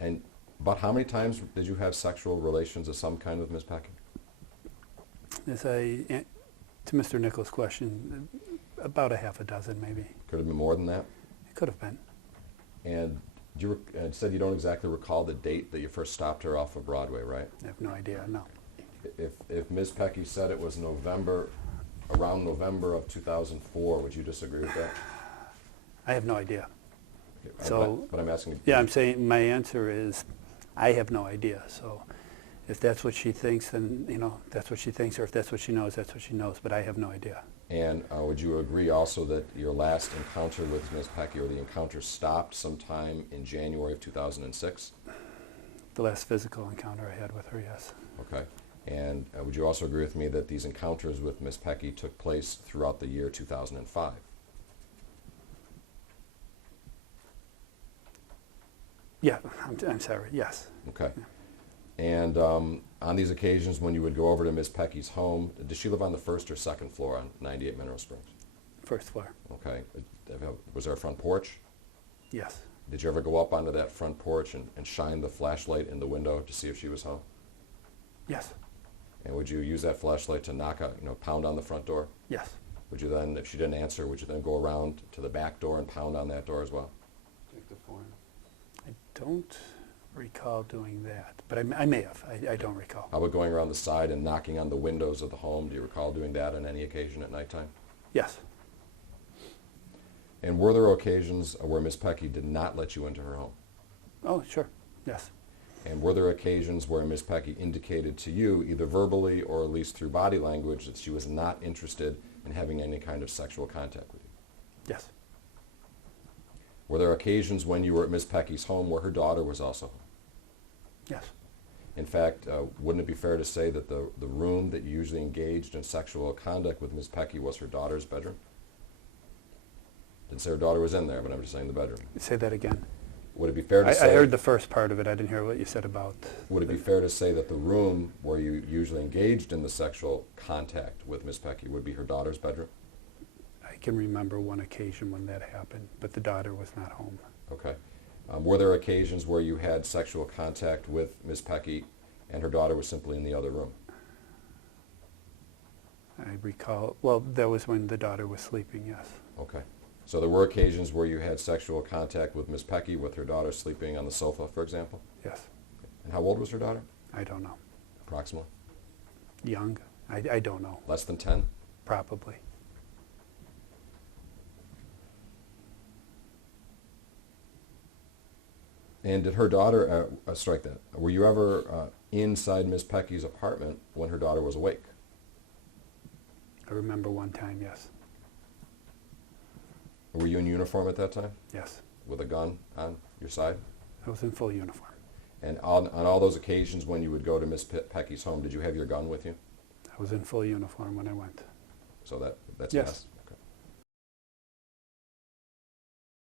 And about how many times did you have sexual relations of some kind with Ms. Pecky? To Mr. Nichols' question, about a half a dozen maybe. Could have been more than that? It could have been. And you said you don't exactly recall the date that you first stopped her off of Broadway, right? I have no idea, no. If Ms. Pecky said it was around November of 2004, would you disagree with that? I have no idea. Okay, So, but I'm asking. yeah, I'm saying my answer is I have no idea. So if that's what she thinks, then, that's what she thinks, or if that's what she knows, that's what she knows. But I have no idea. And would you agree also that your last encounter with Ms. Pecky, or the encounter stopped sometime in January of 2006? The last physical encounter I had with her, yes. Okay. And would you also agree with me that these encounters with Ms. Pecky took place throughout the year 2005? Yeah, I'm sorry, yes. Okay. Yeah. And on these occasions when you would go over to Ms. Pecky's home, did she live on the first or second floor on 98 Mineral Springs? First floor, Okay. Was there a front porch? yes. Did you ever go up onto that front porch and shine the flashlight in the window to see if she was home? Yes, And would you use that flashlight to pound on the front door? yes. Would you then, if she didn't answer, would you then go around to the back door and pound on that door as well? Take the phone. I don't recall doing that, but I may have. I don't recall. How about going around the side and knocking on the windows of the home? Do you recall doing that on any occasion at nighttime? Yes, And were there occasions where Ms. Pecky did not let you into her home? oh, sure, yes. And were there occasions where Ms. Pecky indicated to you, either verbally or at least through body language, that she was not interested in having any kind of sexual contact with you? Yes, Were there occasions when you were at Ms. Pecky's home where her daughter was also home? yes. In fact, wouldn't it be fair to say that the room that you usually engaged in sexual conduct with Ms. Pecky was her daughter's bedroom? Didn't say her daughter was in there, but I'm just saying the bedroom. Say that again. Would it be fair to I say... heard the first part of it. I didn't hear what you said about... Would it be fair to say that the room where you usually engaged in the sexual contact with Ms. Pecky would be her daughter's bedroom? I can remember one occasion when that happened, but the daughter was not home. Okay. Were there occasions where you had sexual contact with Ms. Pecky and her daughter was simply in the other room? I recall, well, that was when the daughter was sleeping, yes. Okay. So there were occasions where you had sexual contact with Ms. Pecky with her daughter sleeping on the sofa, for example? Yes. And how old was her daughter, I don't know. approximately? Young? I don't know. Less than 10? Probably. And did her daughter, strike that, were you ever inside Ms. Pecky's apartment when her daughter was awake? I remember one time, yes. Were you in uniform at that time, Yes. with a gun on your side? I was in full uniform. And on all those occasions when you would go to Ms. Pecky's home, did you have your gun with you? I was in full uniform when I went. So that's Yes. yes.